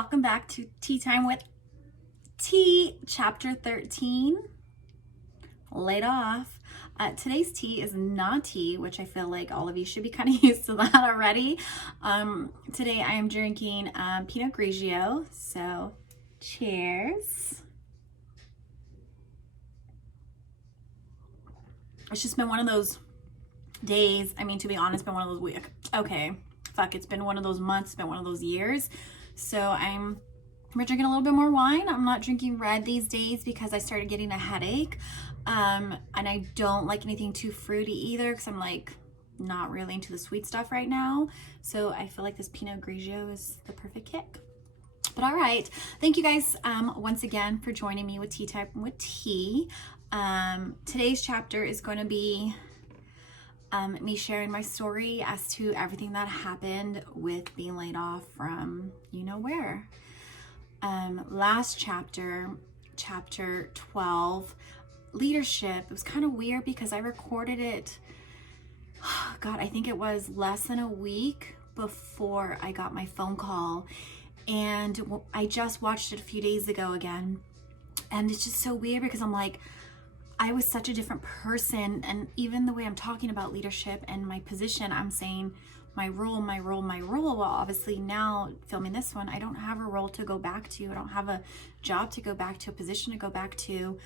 welcome back to Tea Time with Tea, Chapter 13, Laid Off. Today's tea is not tea, which I feel like all of you should be kind of used to that already. Today I am drinking Pinot Grigio, so cheers. It's just been one of those days, to be honest, been one of those weeks. Okay, fuck, it's been one of those months, it's been one of those years. So we're drinking a little bit more wine. I'm not drinking red these days because I started getting a headache. And I don't like anything too fruity either because I'm like not really into the sweet stuff right now. So I feel like this Pinot Grigio is the perfect kick. But all right, thank you guys once again for joining me with Tea Time with Tea. Today's chapter is going to be me sharing my story as to everything that happened with being laid off from you know where. Last chapter 12, leadership, it was kind of weird because I recorded it, God, I think it was less than a week before I got my phone call, and I just watched it a few days ago again, and it's just so weird because I'm like, I was such a different person, and even the way I'm talking about leadership and my position, I'm saying my role. Well, obviously now filming this one, I don't have a role to go back to. I don't have a job to go back to, a position to go back to.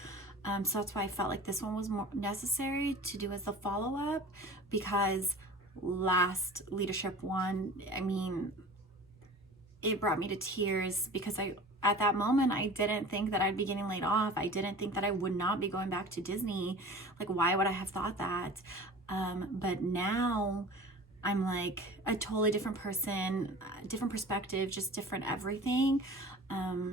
So that's why I felt like this one was more necessary to do as the follow-up, because last leadership one, it brought me to tears because at that moment, I didn't think that I'd be getting laid off. I didn't think that I would not be going back to Disney. Like, why would I have thought that? But now I'm like a totally different person, different perspective, just different everything.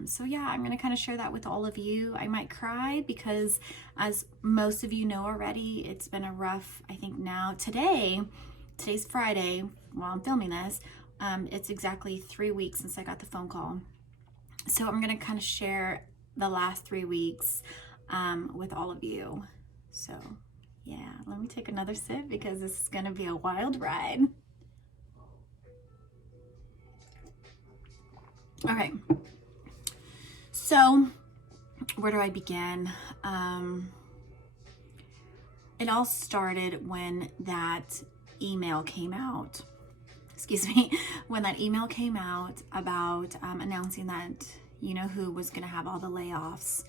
So yeah, I'm going to kind of share that with all of you. I might cry because, as most of you know already, it's been a rough, I think now, today's Friday while I'm filming this. It's exactly 3 weeks since I got the phone call. So I'm going to kind of share the last 3 weeks with all of you. So yeah, let me take another sip because this is going to be a wild ride. All right. So where do I begin? It all started when that email came out. When that email came out about announcing that you know who was going to have all the layoffs.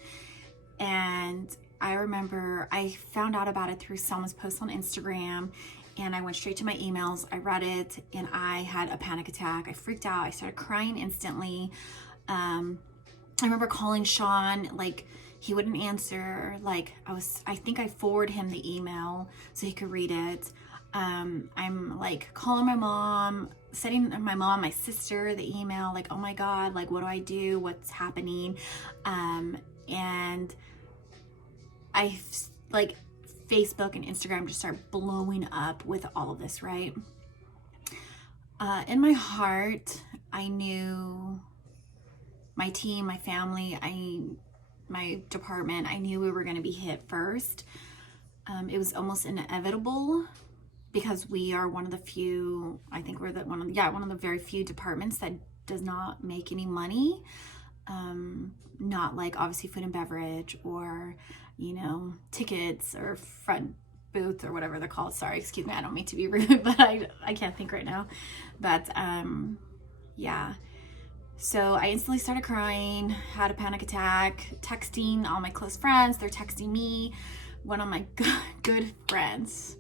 And I remember I found out about it through Selma's post on Instagram, and I went straight to my emails. I read it and I had a panic attack. I freaked out. I started crying instantly. I remember calling Sean, like he wouldn't answer. Like I think I forwarded him the email so he could read it. I'm like calling my mom, sending my sister the email, like, oh my God, like, what do I do? What's happening? And I like Facebook and Instagram just start blowing up with all of this, right? In my heart, I knew my team, my family, my department, I knew we were going to be hit first. It was almost inevitable because we are one of the few, I think we're one of the very few departments that does not make any money. Not like obviously food and beverage or, tickets or front booth or whatever they're called. Sorry, excuse me, I don't mean to be rude, but I can't think right now. But yeah. So I instantly started crying, had a panic attack, texting all my close friends. They're texting me. One of my good friends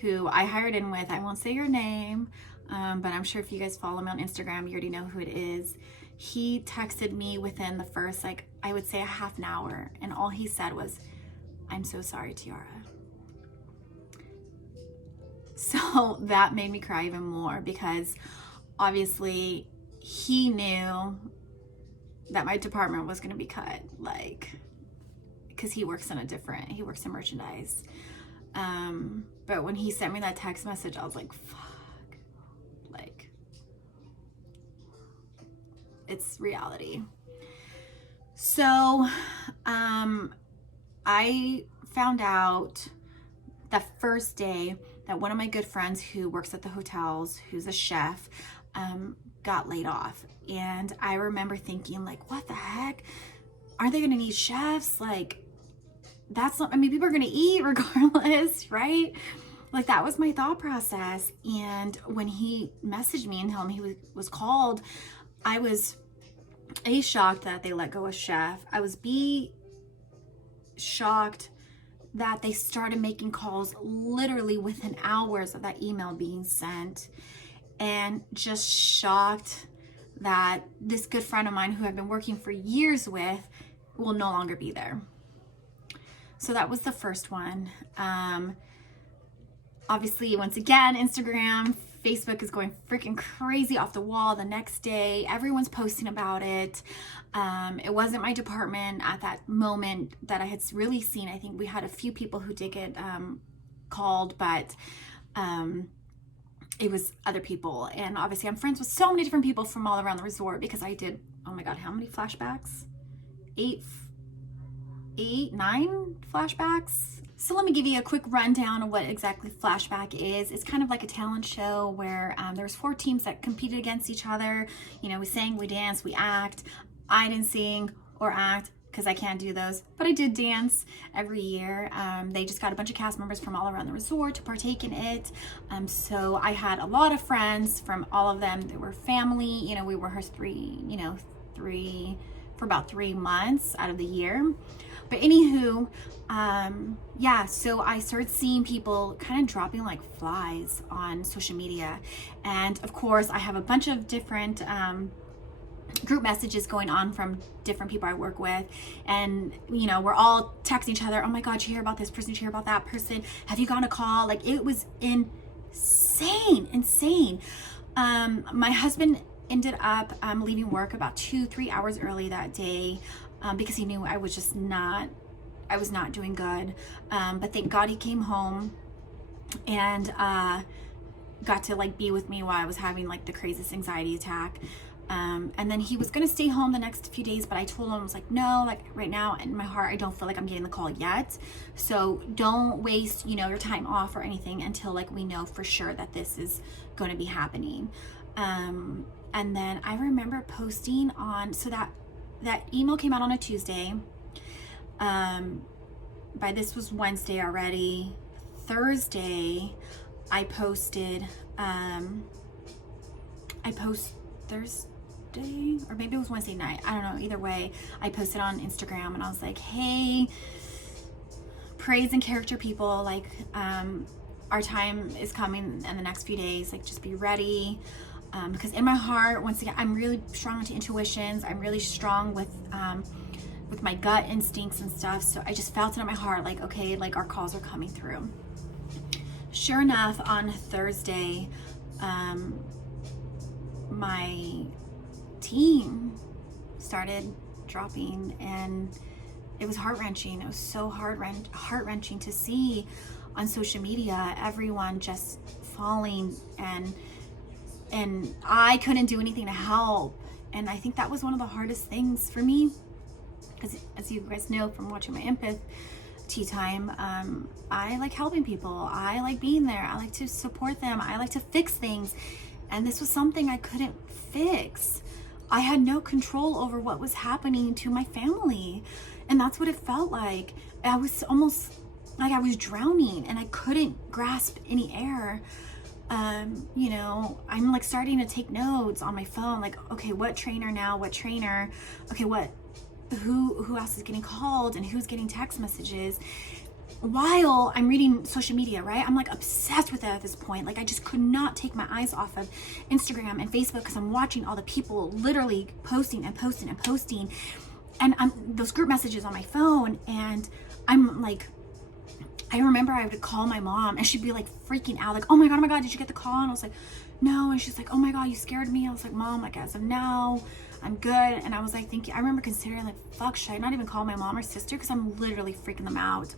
who I hired in with, I won't say your name, but I'm sure if you guys follow me on Instagram, you already know who it is. He texted me within the first, I would say a half an hour, and all he said was, "I'm so sorry, Tiara." So that made me cry even more because obviously he knew that my department was going to be cut, because he works in merchandise. But when he sent me that text message, I was like, fuck, it's reality. So, I found out the first day that one of my good friends who works at the hotels, who's a chef, got laid off. And I remember thinking, like, what the heck? Aren't they going to need chefs? Like, that's not, I mean, people are going to eat regardless, right? Like, that was my thought process. And when he messaged me and told me he was called, I was A, shocked that they let go a chef. I was B, shocked that they started making calls literally within hours of that email being sent, and just shocked that this good friend of mine who I've been working for years with will no longer be there. So that was the first one. Obviously, once again, Instagram, Facebook is going freaking crazy off the wall the next day. Everyone's posting about it. It wasn't my department at that moment that I had really seen. I think we had a few people who did get called, but it was other people. And obviously, I'm friends with so many different people from all around the resort because I did, oh my God, how many flashbacks? 9 flashbacks. So let me give you a quick rundown of what exactly Flashback is. It's kind of like a talent show where there's 4 teams that competed against each other. You know, we sang, we danced, we act. I didn't sing or act because I can't do those, but I did dance every year. They just got a bunch of cast members from all around the resort to partake in it. So I had a lot of friends from all of them. They were family. You know, we rehearsed for about 3 months out of the year. But anywho, yeah, so I started seeing people kind of dropping like flies on social media. And of course, I have a bunch of different group messages going on from different people I work with. And, you know, we're all texting each other. Oh my God, did you hear about this person? Did you hear about that person? Have you gotten a call? Like, it was insane. My husband ended up leaving work about 2-3 hours early that day. Because he knew I was not doing good. But thank God he came home and got to like be with me while I was having like the craziest anxiety attack. And then he was gonna stay home the next few days, but I told him, I was like, no, like right now in my heart, I don't feel like I'm getting the call yet. So don't waste, you know, your time off or anything until like we know for sure that this is going to be happening. And then I remember posting on, so that email came out on a Tuesday. By this was Wednesday already. Thursday, I posted, Thursday, or maybe it was Wednesday night. I don't know. Either way, I posted on Instagram and I was like, hey, praise and character people, like, our time is coming in the next few days. Like, just be ready. Because in my heart, once again, I'm really strong into intuitions. I'm really strong with my gut instincts and stuff. So I just felt it in my heart, like, okay, like our calls are coming through. Sure enough, on Thursday, my team started dropping, and it was heart-wrenching. It was so heart-wrenching to see on social media everyone just falling, and I couldn't do anything to help. And I think that was one of the hardest things for me, because as you guys know from watching my Empath Tea Time, I like helping people. I like being there. I like to support them. I like to fix things. And this was something I couldn't fix. I had no control over what was happening to my family. And that's what it felt like. I was almost like I was drowning and I couldn't grasp any air. You know, I'm like starting to take notes on my phone, like, okay, what trainer now? What trainer? Okay, who else is getting called and who's getting text messages? While I'm reading social media, right? I'm like obsessed with it at this point. Like, I just could not take my eyes off of Instagram and Facebook because I'm watching all the people literally posting and posting and posting. And those group messages on my phone, and I'm like, I remember I would call my mom and she'd be like freaking out, like, oh my God, did you get the call? And I was like, no. And she's like, oh my God, you scared me. I was like, Mom, like, as of now, I'm good. And I was like thinking, I remember considering like, fuck, should I not even call my mom or sister? Because I'm literally freaking them out.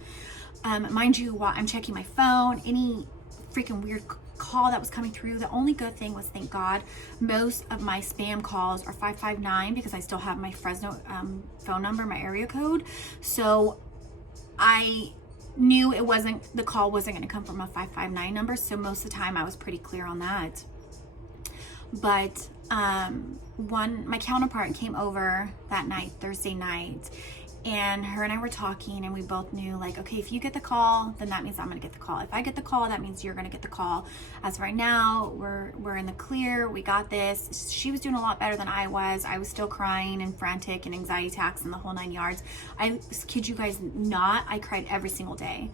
Mind you, while I'm checking my phone, any freaking weird call that was coming through, the only good thing was, thank God, most of my spam calls are 559 because I still have my Fresno phone number, my area code. So I knew the call wasn't going to come from a 559 number. So most of the time I was pretty clear on that. But my counterpart came over that night, Thursday night, and her and I were talking, and we both knew, like, okay, if you get the call, then that means I'm gonna get the call. If I get the call, that means you're gonna get the call. As of right now, we're in the clear. We got this. She was doing a lot better than I was. I was still crying and frantic and anxiety attacks and the whole 9 yards. I kid you guys not, I cried every single day.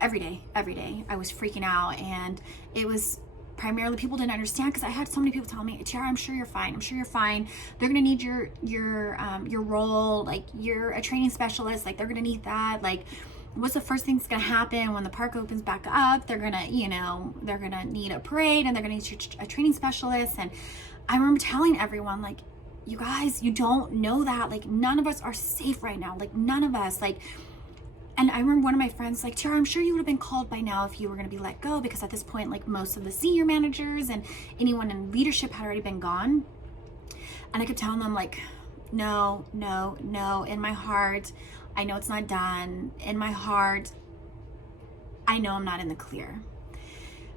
Every day. I was freaking out, and it was primarily people didn't understand because I had so many people telling me, Tiara, I'm sure you're fine. They're gonna need your role, like you're a training specialist, like they're gonna need that. Like, what's the first thing that's gonna happen when the park opens back up? They're gonna need a parade, and they're gonna need a training specialist. And I remember telling everyone, like, you guys, you don't know that. Like, none of us are safe right now. Like, none of us. Like, and I remember one of my friends like, Tiara, I'm sure you would have been called by now if you were going to be let go, because at this point, like, most of the senior managers and anyone in leadership had already been gone. And I kept telling them, like, no. In my heart, I know it's not done. In my heart, I know I'm not in the clear.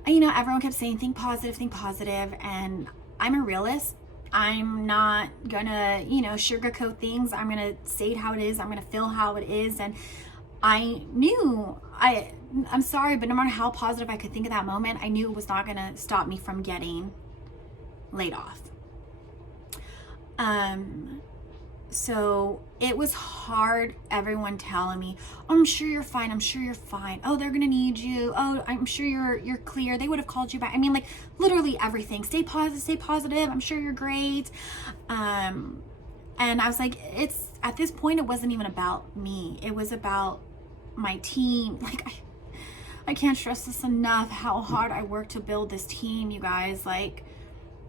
And, everyone kept saying, think positive. And I'm a realist. I'm not gonna, sugarcoat things. I'm gonna say it how it is. I'm gonna feel how it is. And I knew, I'm sorry, but no matter how positive I could think of that moment, I knew it was not gonna stop me from getting laid off. So it was hard, everyone telling me, oh, I'm sure you're fine. Oh, they're gonna need you. Oh, I'm sure you're clear. They would have called you back. I mean, like, literally everything. Stay positive. I'm sure you're great. And I was like, at this point, it wasn't even about me. It was about my team. Like, I can't stress this enough, how hard I worked to build this team, you guys. Like,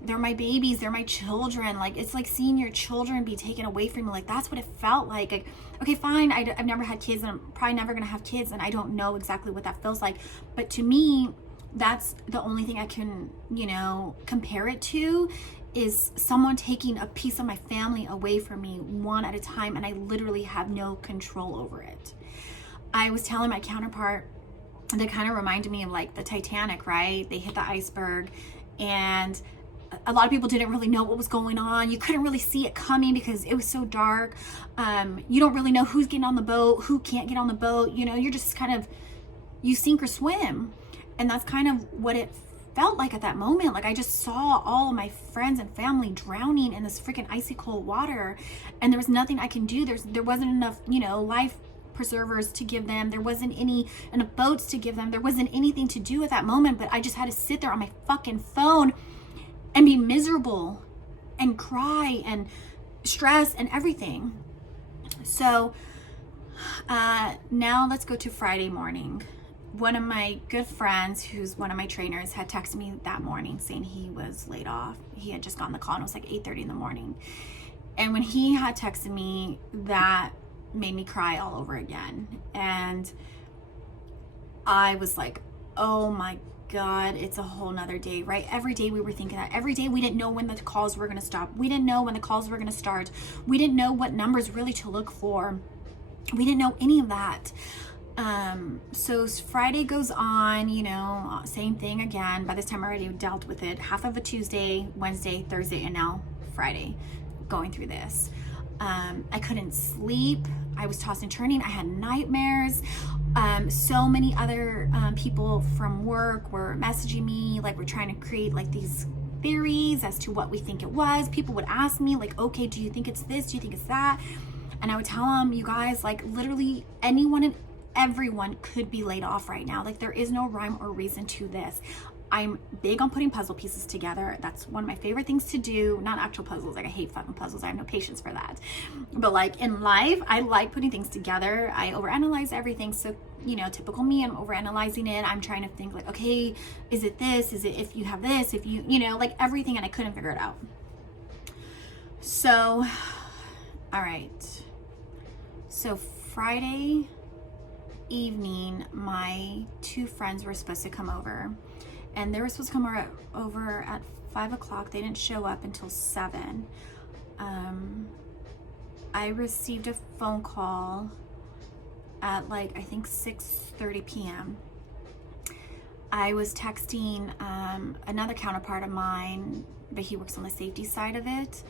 they're my babies, they're my children. Like, it's like seeing your children be taken away from you. Like, that's what it felt like, okay, fine, I've never had kids, and I'm probably never gonna have kids, and I don't know exactly what that feels like. But to me, that's the only thing I can, compare it to, is someone taking a piece of my family away from me one at a time, and I literally have no control over it. I was telling my counterpart, that kind of reminded me of, like, the Titanic, right? They hit the iceberg, and a lot of people didn't really know what was going on. You couldn't really see it coming because it was so dark. You don't really know who's getting on the boat, who can't get on the boat. You're just kind of, you sink or swim. And that's kind of what it felt like at that moment. Like, I just saw all of my friends and family drowning in this freaking icy cold water, and there was nothing I can do. There wasn't enough, life preservers to give them. There wasn't enough boats to give them. There wasn't anything to do at that moment, but I just had to sit there on my fucking phone and be miserable and cry and stress and everything. So now let's go to Friday morning. One of my good friends, who's one of my trainers, had texted me that morning saying he was laid off. He had just gotten the call, and it was like 8:30 in the morning. And when he had texted me, that made me cry all over again. And I was like, oh my God, it's a whole nother day, right? Every day we were thinking that. Every day we didn't know when the calls were going to stop. We didn't know when the calls were going to start. We didn't know what numbers really to look for. We didn't know any of that. So Friday goes on, same thing again. By this time I already dealt with it. Half of a Tuesday, Wednesday, Thursday, and now Friday, going through this. I couldn't sleep. I was tossing and turning. I had nightmares. So many other people from work were messaging me, like, we're trying to create, like, these theories as to what we think it was. People would ask me, like, okay, do you think it's this? Do you think it's that? And I would tell them, you guys, like, literally anyone and everyone could be laid off right now. Like, there is no rhyme or reason to this. I'm big on putting puzzle pieces together. That's one of my favorite things to do. Not actual puzzles. Like, I hate fucking puzzles. I have no patience for that. But, like, in life, I like putting things together. I overanalyze everything. So, typical me, I'm overanalyzing it. I'm trying to think, like, okay, is it this? Is it if you have this? If you, like, everything, and I couldn't figure it out. So, all right. So Friday evening, my two friends were supposed to come over. And they were supposed to come over at 5 o'clock. They didn't show up until 7. I received a phone call at, like, I think 6:30 p.m. I was texting another counterpart of mine, but he works on the safety side of it.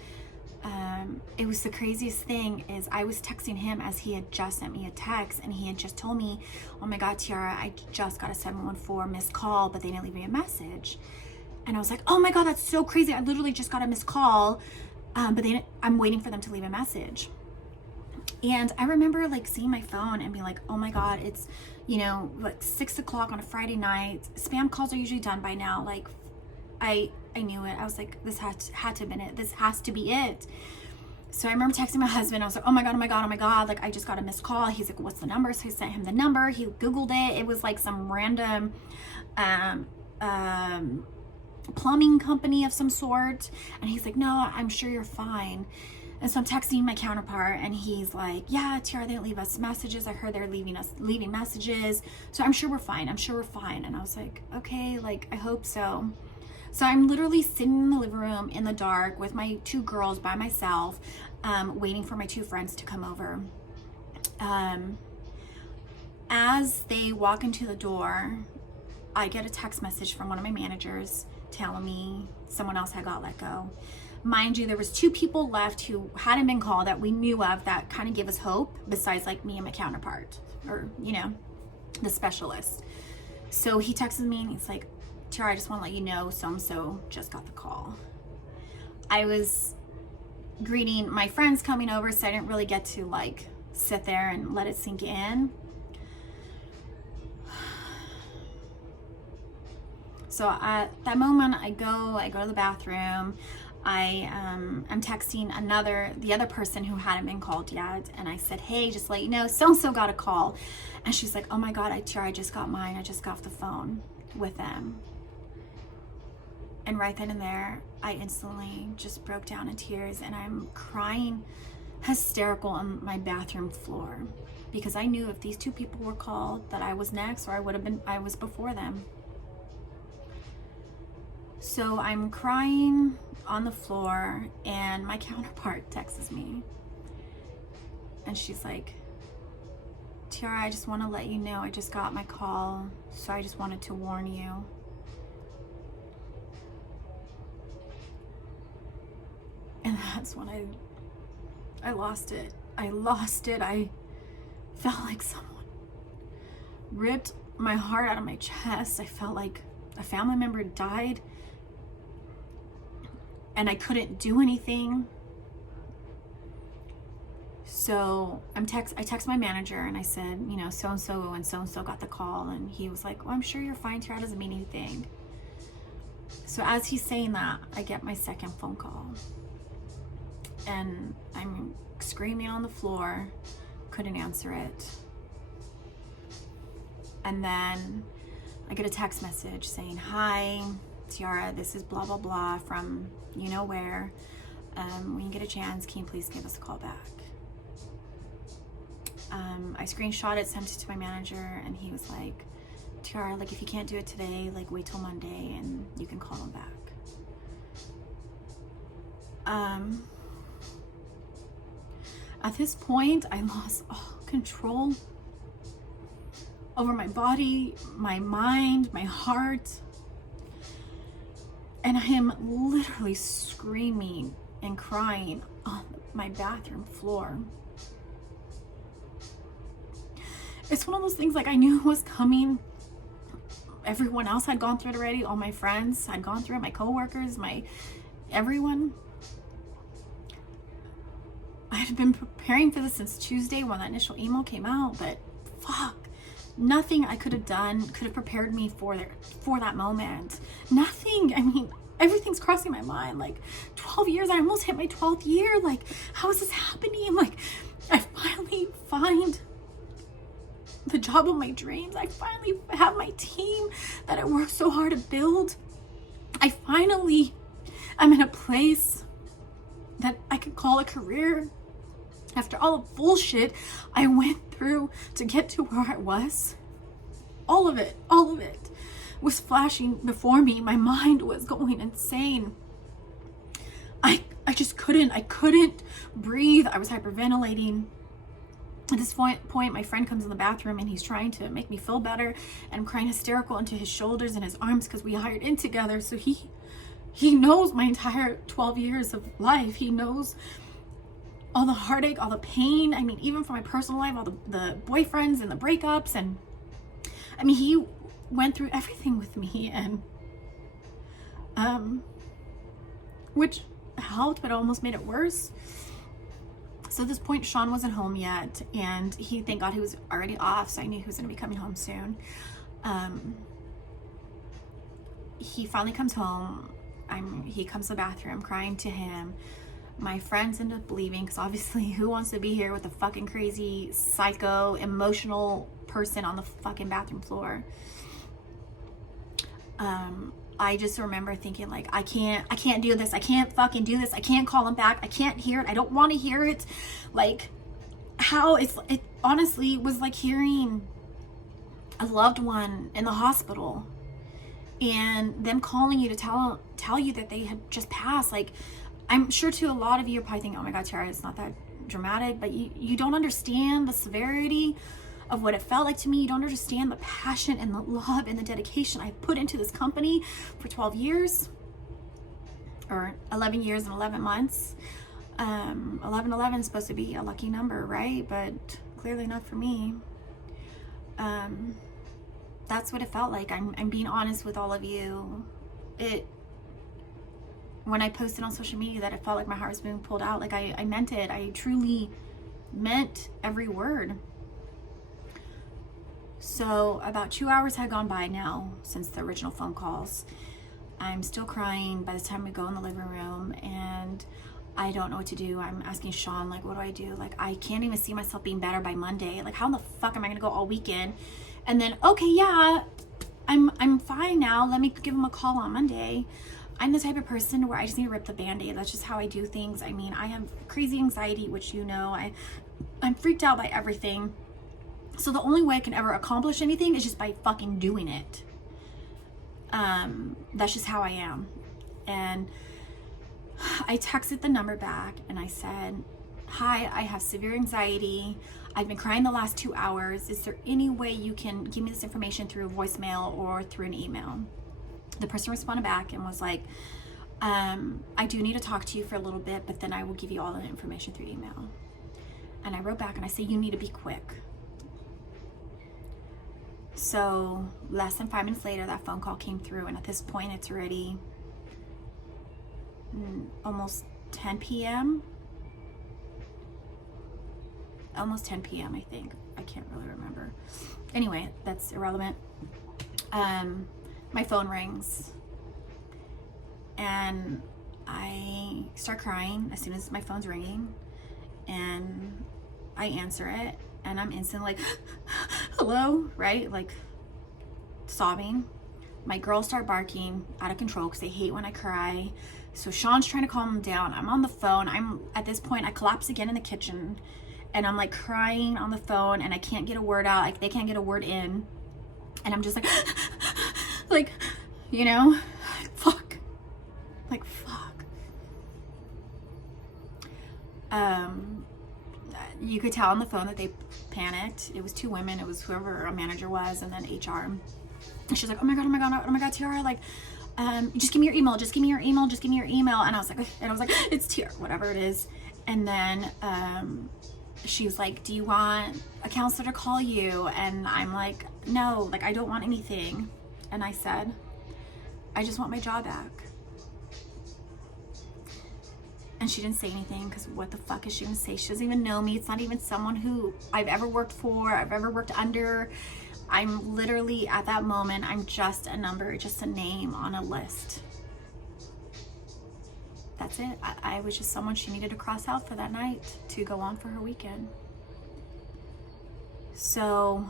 It was the craziest thing is I was texting him as he had just sent me a text, and he had just told me, oh my God, Tiara, I just got a 714 missed call, but they didn't leave me a message. And I was like, oh my God, that's so crazy. I literally just got a missed call, but I'm waiting for them to leave a message. And I remember like seeing my phone and being like, oh my God, it's, you know, like 6 o'clock on a Friday night. Spam calls are usually done by now. Like I knew it. I was like, this had to have been it. This has to be it. So I remember texting my husband. I was like, oh my God, oh my God, oh my God. Like I just got a missed call. He's like, what's the number? So I sent him the number. He Googled it. It was like some random, plumbing company of some sort. And he's like, no, I'm sure you're fine. And so I'm texting my counterpart, and he's like, yeah, Tiara, they didn't leave us messages. I heard they're leaving messages. So I'm sure we're fine. I'm sure we're fine. And I was like, okay, like, I hope so. So I'm literally sitting in the living room in the dark with my 2 girls by myself, waiting for my 2 friends to come over. As they walk into the door, I get a text message from one of my managers telling me someone else had got let go. Mind you, there was 2 people left who hadn't been called that we knew of that kind of gave us hope, besides like me and my counterpart, or, you know, the specialist. So he texted me and he's like, Tiara, I just want to let you know so-and-so just got the call. I was greeting my friends coming over, so I didn't really get to like sit there and let it sink in. So at that moment, I go to the bathroom. I'm texting the other person who hadn't been called yet, and I said, hey, just to let you know, so-and-so got a call. And she's like, oh my God, Tiara, I just got mine. I just got off the phone with them. And right then and there, I instantly just broke down in tears, and I'm crying hysterical on my bathroom floor, because I knew if these 2 people were called that I was next, or I was before them. So I'm crying on the floor, and my counterpart texts me, and she's like, Tiara, I just want to let you know I just got my call, so I just wanted to warn you. And that's when I lost it. I felt like someone ripped my heart out of my chest. I felt like a family member died, and I couldn't do anything. So I text my manager, and I said, you know, so-and-so and so-and-so got the call. And he was like, well, I'm sure you're fine, Tiara, doesn't mean anything. So as he's saying that, I get my second phone call, and I'm screaming on the floor, couldn't answer it. And then I get a text message saying, hi, Tiara, this is blah, blah, blah from you know where. When you get a chance, can you please give us a call back? I screenshot it, sent it to my manager, and he was like, Tiara, like if you can't do it today, like wait till Monday and you can call him back. At this point, I lost all control over my body, my mind, my heart. And I am literally screaming and crying on my bathroom floor. It's one of those things, like, I knew it was coming. Everyone else had gone through it already. All my friends had gone through it, my coworkers, everyone. I had been preparing for this since Tuesday when that initial email came out, but fuck, nothing I could have done could have prepared me for that moment. Nothing. I mean, everything's crossing my mind. Like 12 years, I almost hit my 12th year. Like, how is this happening? Like, I finally find the job of my dreams. I finally have my team that I worked so hard to build. I finally am in a place that I could call a career. After all the bullshit I went through to get to where I was, all of it was flashing before me. My mind was going insane. I just couldn't breathe. I was hyperventilating. At this point, my friend comes in the bathroom and he's trying to make me feel better, and I'm crying hysterical into his shoulders and his arms because we hired in together. So he knows my entire 12 years of life. He knows all the heartache, all the pain. I mean, even for my personal life, all the boyfriends and the breakups. And I mean, he went through everything with me, and which helped, but almost made it worse. So at this point, Sean wasn't home yet, and thank God he was already off, so I knew he was going to be coming home soon. He finally comes home. He comes to the bathroom, crying to him. My friends end up leaving, because obviously who wants to be here with a fucking crazy, psycho, emotional person on the fucking bathroom floor? I just remember thinking, like, I can't do this. I can't fucking do this. I can't call him back. I can't hear it. I don't want to hear it. Like, how it honestly was like hearing a loved one in the hospital and them calling you to tell you that they had just passed. Like, I'm sure to a lot of you, you're probably thinking, oh my God, Tara, it's not that dramatic, but you don't understand the severity of what it felt like to me. You don't understand the passion and the love and the dedication I put into this company for 12 years, or 11 years and 11 months. 11 is supposed to be a lucky number, right? But clearly not for me. That's what it felt like. I'm being honest with all of you. When I posted on social media that it felt like my heart was being pulled out, like I meant it. I truly meant every word. So about 2 hours had gone by now since the original phone calls. I'm still crying by the time we go in the living room, and I don't know what to do. I'm asking Sean, like, what do I do? Like, I can't even see myself being better by Monday. Like, how in the fuck am I gonna go all weekend? And then, okay, yeah, I'm fine now. Let me give him a call on Monday. I'm the type of person where I just need to rip the Band-Aid. That's just how I do things. I mean, I have crazy anxiety, which you know. I'm freaked out by everything. So the only way I can ever accomplish anything is just by fucking doing it. That's just how I am. And I texted the number back and I said, hi, I have severe anxiety. I've been crying the last 2 hours. Is there any way you can give me this information through a voicemail or through an email? The person responded back and was like, I do need to talk to you for a little bit, but then I will give you all the information through email. And I wrote back and I said, you need to be quick. So less than 5 minutes later, that phone call came through, and at this point it's already almost 10 p.m. Almost 10 p.m. I think. I can't really remember. Anyway, that's irrelevant. My phone rings and I start crying as soon as my phone's ringing, and I answer it. And I'm instantly like, hello, right? Like, sobbing. My girls start barking out of control because they hate when I cry. So Sean's trying to calm them down. I'm on the phone. At this point, I collapse again in the kitchen. And I'm like crying on the phone, and I can't get a word out. Like, they can't get a word in. And I'm just like, like, you know, fuck. Like, fuck. You could tell on the phone that they panicked. It was 2 women. It was whoever a manager was, and then HR. And she's like, oh my God, Tiara, like, just give me your email, just give me your email. And I was like, it's Tiara, whatever it is. And then she was like, do you want a counselor to call you? And I'm like, no, like, I don't want anything. And I said, I just want my job back. And she didn't say anything, because what the fuck is she gonna say? She doesn't even know me. It's not even someone who I've ever worked for, I've ever worked under. I'm literally, at that moment, I'm just a number, just a name on a list. That's it. I was just someone she needed to cross out for that night to go on for her weekend. So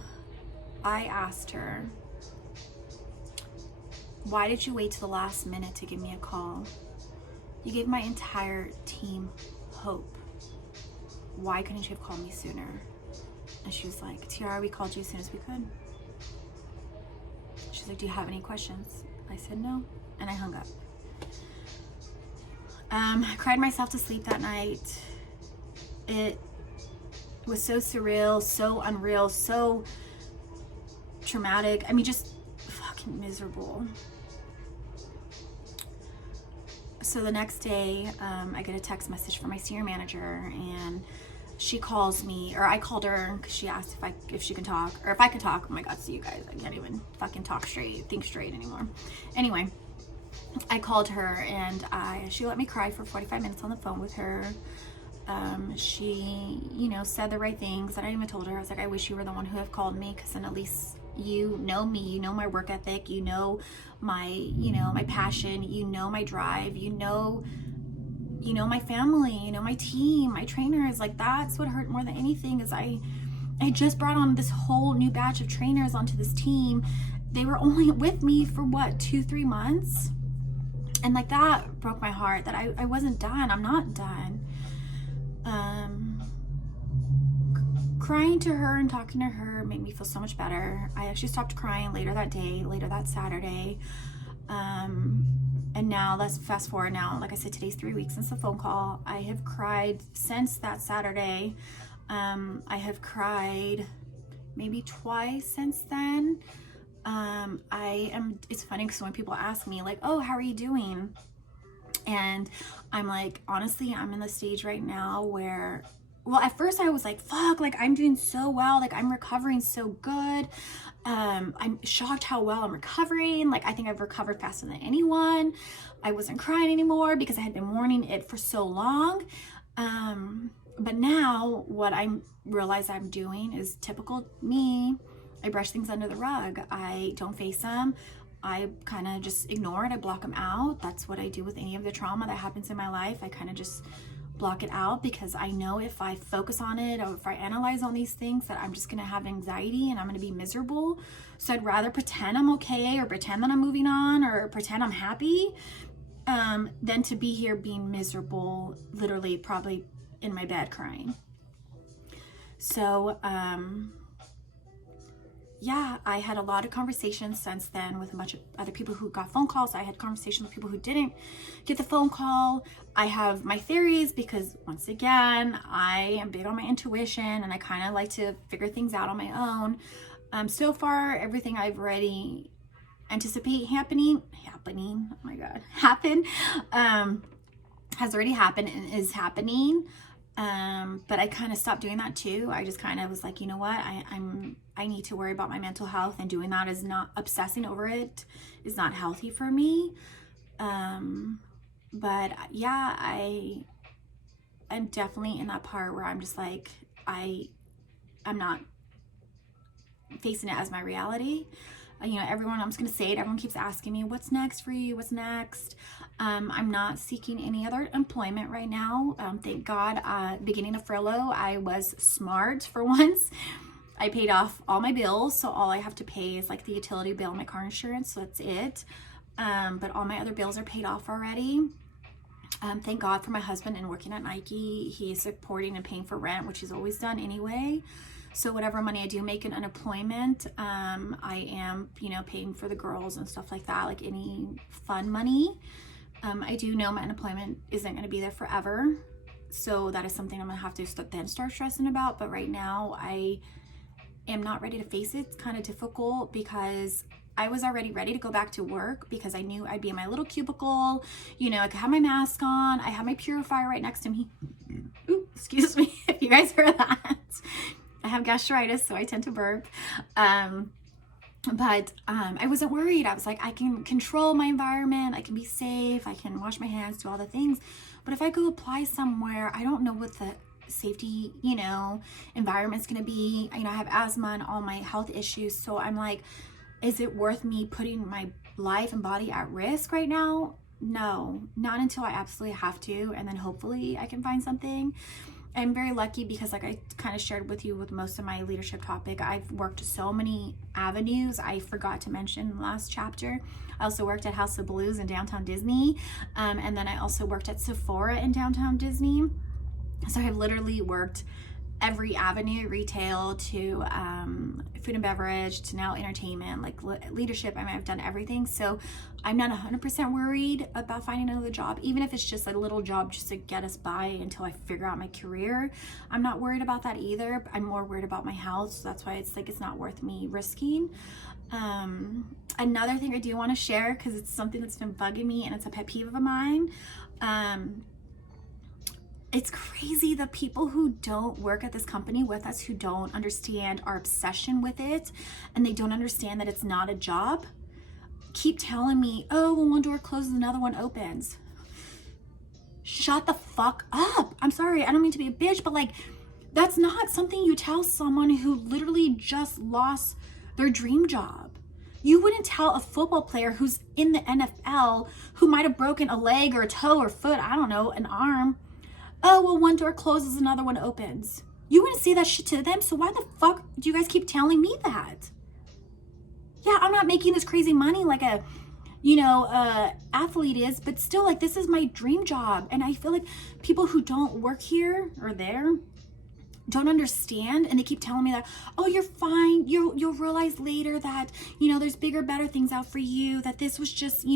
I asked her, why did you wait to the last minute to give me a call? You gave my entire team hope. Why couldn't you have called me sooner? And she was like, Tiara, we called you as soon as we could. She's like, do you have any questions? I said no, and I hung up. I cried myself to sleep that night. was so surreal, so unreal, so traumatic. I mean, just fucking miserable. So the next day, I get a text message from my senior manager, and she calls me, or I called her because she asked if she can talk, or if I could talk. Oh my God, see you guys, I can't even fucking think straight anymore. Anyway, I called her, and she let me cry for 45 minutes on the phone with her. She, said the right things that I even told her. I was like, I wish you were the one who have called me, because then at least you know me, you know my work ethic, you know my, my passion, you know my drive, you know my family, you know my team, my trainers. Like, that's what hurt more than anything, is I just brought on this whole new batch of trainers onto this team. They were only with me for what, 2-3 months? And like, that broke my heart, that I wasn't done. I'm not done. Crying to her and talking to her made me feel so much better. I actually stopped crying later that Saturday. And now let's fast forward now. Like I said, today's 3 weeks since the phone call. I have cried since that Saturday. I have cried maybe twice since then. It's funny because when people ask me like, oh, how are you doing? And I'm like, honestly, I'm in the stage right now where, well, at first I was like, fuck, like I'm doing so well. Like I'm recovering so good. I'm shocked how well I'm recovering. Like, I think I've recovered faster than anyone. I wasn't crying anymore because I had been mourning it for so long. But now what I realize I'm doing is typical me. I brush things under the rug. I don't face them. I kind of just ignore it. I block them out. That's what I do with any of the trauma that happens in my life. I kind of just block it out, because I know if I focus on it, or if I analyze on these things, that I'm just going to have anxiety and I'm going to be miserable. So I'd rather pretend I'm okay, or pretend that I'm moving on, or pretend I'm happy, than to be here being miserable, literally probably in my bed crying. So, yeah, I had a lot of conversations since then with a bunch of other people who got phone calls. I had conversations with people who didn't get the phone call. I have my theories because, once again, I am big on my intuition, and I kind of like to figure things out on my own. So far, everything I've already anticipate happen, has already happened and is happening. But I kind of stopped doing that too. I just kind of was like, you know what, I need to worry about my mental health, and doing that is not, obsessing over it is not healthy for me. But yeah, I'm definitely in that part where I'm just like, I'm not facing it as my reality. Everyone, I'm just going to say it, everyone keeps asking me, what's next for you? What's next? I'm not seeking any other employment right now. Thank God, beginning of furlough, I was smart for once. I paid off all my bills. So all I have to pay is like the utility bill and my car insurance. So that's it. But all my other bills are paid off already. Thank God for my husband and working at Nike. He is supporting and paying for rent, which he's always done anyway. So whatever money I do make in unemployment, I am, paying for the girls and stuff like that, like any fun money. I do know my unemployment isn't going to be there forever. So that is something I'm going to have to start stressing about. But right now, I am not ready to face it. It's kind of difficult because I was already ready to go back to work, because I knew I'd be in my little cubicle. I could have my mask on. I have my purifier right next to me. Ooh, excuse me if you guys heard that. I have gastritis, so I tend to burp. But I wasn't worried. I was like, I can control my environment. I can be safe. I can wash my hands, do all the things. But if I go apply somewhere, I don't know what the safety, environment's going to be. I have asthma and all my health issues. So I'm like, is it worth me putting my life and body at risk right now? No, not until I absolutely have to. And then hopefully I can find something. I'm very lucky because, like I kind of shared with you with most of my leadership topic, I've worked so many avenues. I forgot to mention in the last chapter, I also worked at House of Blues in downtown Disney. And then I also worked at Sephora in downtown Disney. So I've literally worked every avenue, retail to food and beverage to now entertainment, like leadership. I mean, I've done everything. So I'm not 100% worried about finding another job, even if it's just a little job just to get us by until I figure out my career. I'm not worried about that either. I'm more worried about my health. So that's why it's like, it's not worth me risking. Another thing I do want to share, because it's something that's been bugging me and it's a pet peeve of mine. It's crazy, the people who don't work at this company with us, who don't understand our obsession with it, and they don't understand that it's not a job, keep telling me, oh, when one door closes, another one opens. Shut the fuck up. I'm sorry, I don't mean to be a bitch, but like, that's not something you tell someone who literally just lost their dream job. You wouldn't tell a football player who's in the NFL, who might have broken a leg or a toe or foot, I don't know, an arm, oh, well, one door closes, another one opens. You wouldn't say that shit to them, so why the fuck do you guys keep telling me that? Yeah, I'm not making this crazy money like a, athlete is, but still, like, this is my dream job. And I feel like people who don't work here or there don't understand, and they keep telling me that, oh, you're fine, you'll realize later that there's bigger, better things out for you, that this was just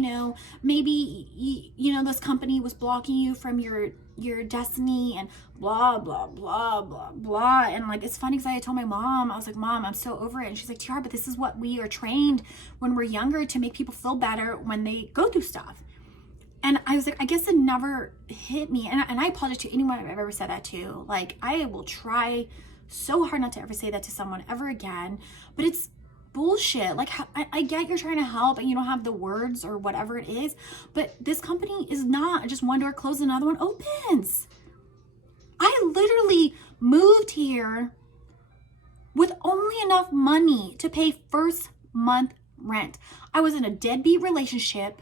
maybe this company was blocking you from your destiny, and blah blah blah blah blah. And like, it's funny because I told my mom, I was like, Mom, I'm so over it. And she's like, Tiara, but this is what we are trained when we're younger, to make people feel better when they go through stuff. And I was like, I guess it never hit me. And I apologize to anyone I've ever said that to. Like, I will try so hard not to ever say that to someone ever again. But it's bullshit. Like, I get you're trying to help and you don't have the words or whatever it is. But this company is not just one door closes, another one opens. I literally moved here with only enough money to pay first month rent. I was in a deadbeat relationship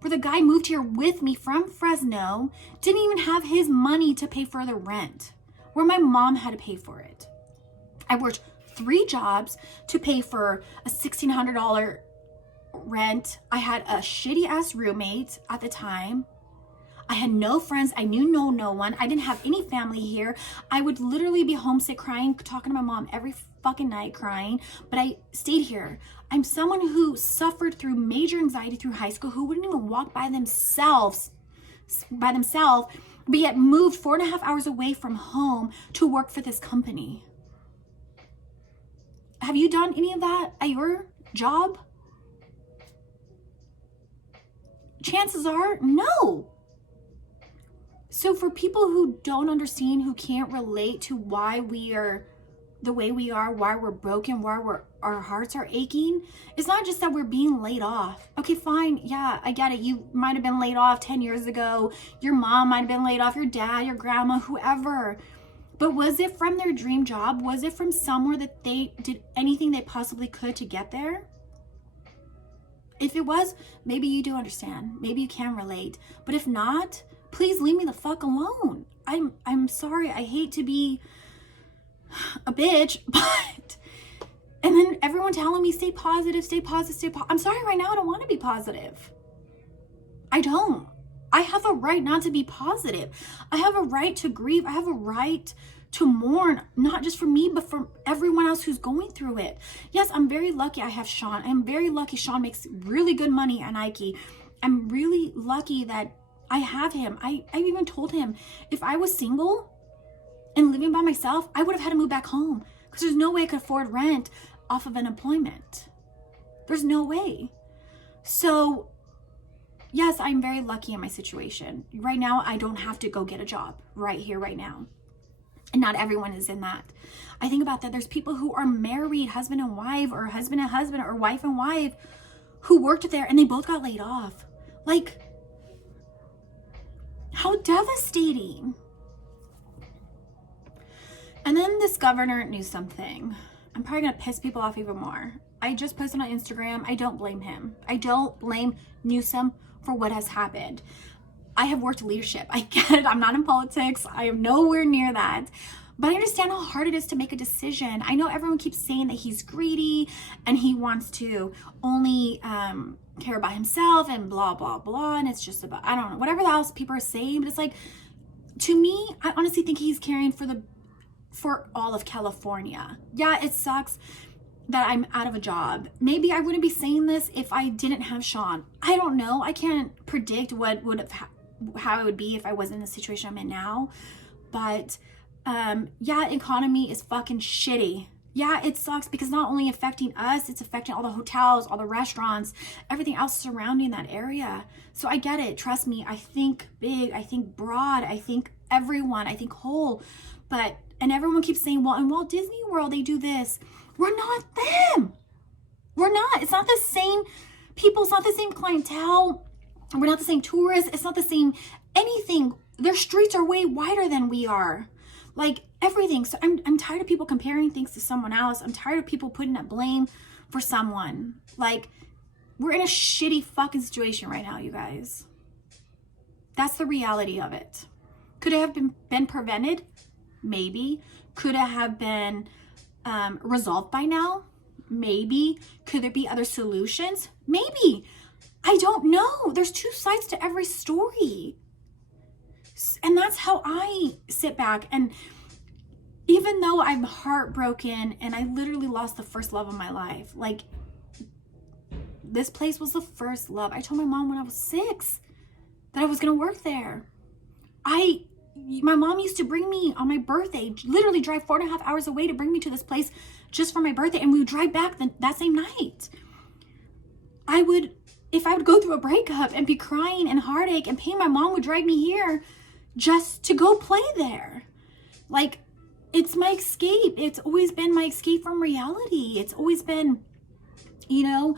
where the guy moved here with me from Fresno, didn't even have his money to pay for the rent, where my mom had to pay for it. I worked 3 jobs to pay for a $1,600 rent. I had a shitty ass roommate at the time. I had no friends. I knew no one. I didn't have any family here. I would literally be homesick, crying, talking to my mom every fucking night, crying, but I stayed here. I'm someone who suffered through major anxiety through high school, who wouldn't even walk by themselves, but yet moved 4.5 hours away from home to work for this company. Have you done any of that at your job? Chances are no. So for people who don't understand, who can't relate to why we are the way we are, why we're broken, why our hearts are aching, it's not just that we're being laid off. Okay, fine. Yeah, I get it. You might have been laid off 10 years ago. Your mom might have been laid off, your dad, your grandma, whoever. But was it from their dream job? Was it from somewhere that they did anything they possibly could to get there? If it was, maybe you do understand. Maybe you can relate. But if not, please leave me the fuck alone. I'm sorry. I hate to be a bitch, but and then everyone telling me stay positive, stay positive, stay positive. I'm sorry, right now I don't want to be positive. I don't. I have a right not to be positive. I have a right to grieve. I have a right to mourn, not just for me, but for everyone else who's going through it. Yes, I'm very lucky I have Sean. I'm very lucky Sean makes really good money at Nike. I'm really lucky that I have him. I even told him if I was single and living by myself, I would have had to move back home, because there's no way I could afford rent off of unemployment. There's no way. So yes, I'm very lucky in my situation. Right now, I don't have to go get a job right here, right now. And not everyone is in that. I think about that. There's people who are married, husband and wife, or husband and husband, or wife and wife, who worked there and they both got laid off. Like, how devastating. And then this governor knew something. I'm probably gonna piss people off even more. I just posted on Instagram. I don't blame him. I don't blame Newsom for what has happened. I have worked leadership. I get it. I'm not in politics. I am nowhere near that. But I understand how hard it is to make a decision. I know everyone keeps saying that he's greedy and he wants to only care about himself and blah, blah, blah. And it's just about, I don't know, whatever else people are saying. But it's like, to me, I honestly think he's caring for the for all of California. Yeah, it sucks that I'm out of a job. Maybe I wouldn't be saying this if I didn't have Sean. I don't know. I can't predict what would have how it would be if I wasn't in the situation I'm in now. But yeah, economy is fucking shitty. Yeah, it sucks because not only affecting us, it's affecting all the hotels, all the restaurants, everything else surrounding that area. So I get it. Trust me. I think big. I think broad. I think everyone. I think whole. But, and everyone keeps saying, well, in Walt Disney World, they do this. We're not them. We're not. It's not the same people. It's not the same clientele. We're not the same tourists. It's not the same anything. Their streets are way wider than we are. Like everything. So I'm tired of people comparing things to someone else. I'm tired of people putting that blame for someone. Like, we're in a shitty fucking situation right now, you guys. That's the reality of it. Could it have been prevented? Maybe. Could it have been resolved by now? Maybe. Could there be other solutions? Maybe. I don't know. There's two sides to every story. And that's how I sit back. And even though I'm heartbroken and I literally lost the first love of my life, like, this place was the first love. I told my mom when I was 6 that I was going to work there. My mom used to bring me on my birthday, literally drive 4.5 hours away to bring me to this place just for my birthday. And we would drive back that same night. If I would go through a breakup and be crying and heartache and pain, my mom would drag me here just to go play there. Like, it's my escape. It's always been my escape from reality. It's always been, you know,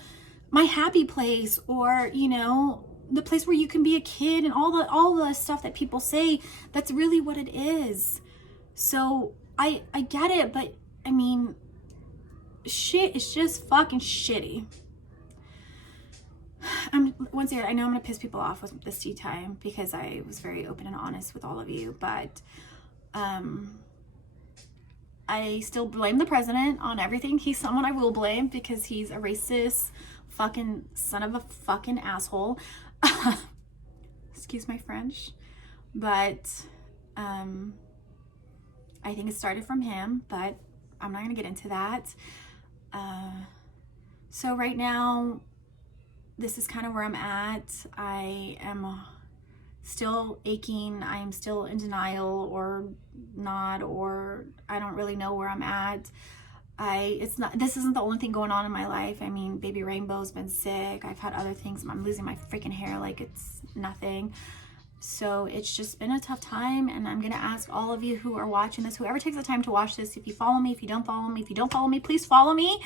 my happy place, or, you know, the place where you can be a kid and all the stuff that people say. That's really what it is. So I get it, but I mean, shit is just fucking shitty. Once again, I know I'm gonna piss people off with this tea time because I was very open and honest with all of you, but I still blame the president on everything. He's someone I will blame because he's a racist fucking son of a fucking asshole. Excuse my French. But I think it started from him, but I'm not gonna get into that. So right now, this is kind of where I'm at. I am still aching. I am still in denial or not, or I don't really know where I'm at. This isn't the only thing going on in my life. I mean, baby Rainbow's been sick. I've had other things. I'm losing my freaking hair like it's nothing. So it's just been a tough time, and I'm gonna ask all of you who are watching this, whoever takes the time to watch this, if you follow me, if you don't follow me, please follow me.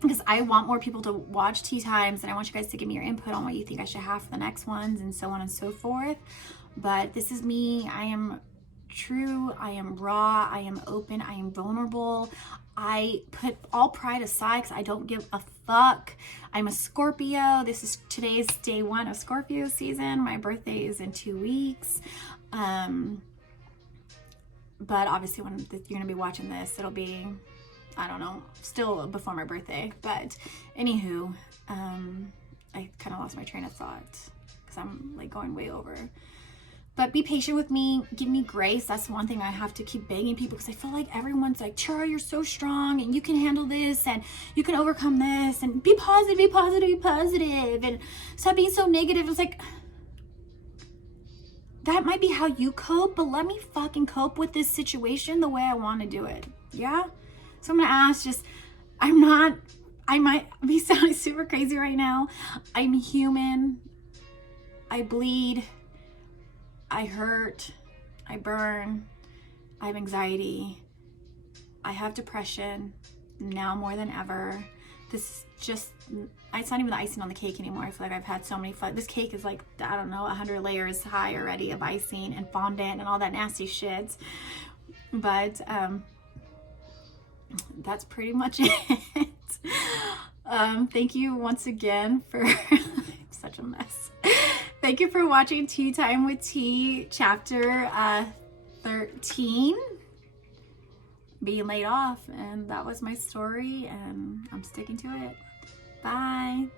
Because I want more people to watch Tea Times, and I want you guys to give me your input on what you think I should have for the next ones, and so on and so forth. But this is me. I am true. I am raw. I am open. I am vulnerable. I put all pride aside because I don't give a fuck. I'm a Scorpio. Today's day 1 of Scorpio season. My birthday is in 2 weeks. But obviously when you're going to be watching this, it'll be, I don't know, still before my birthday. But anywho, I kind of lost my train of thought because I'm like going way over. But be patient with me. Give me grace. That's one thing I have to keep begging people, because I feel like everyone's like, Chara, you're so strong and you can handle this and you can overcome this and be positive, be positive, be positive, and stop being so negative. It's like, that might be how you cope, but let me fucking cope with this situation the way I want to do it. Yeah? So I'm going to ask I might be sounding super crazy right now. I'm human. I bleed. I hurt. I burn. I have anxiety. I have depression now more than ever. It's not even the icing on the cake anymore. I feel like I've had so many fun. This cake is like, I don't know, 100 layers high already of icing and fondant and all that nasty shit. But that's pretty much it. Thank you once again for I'm such a mess. Thank you for watching Tea Time with Tea, chapter 13, being laid off. And that was my story, and I'm sticking to it. Bye.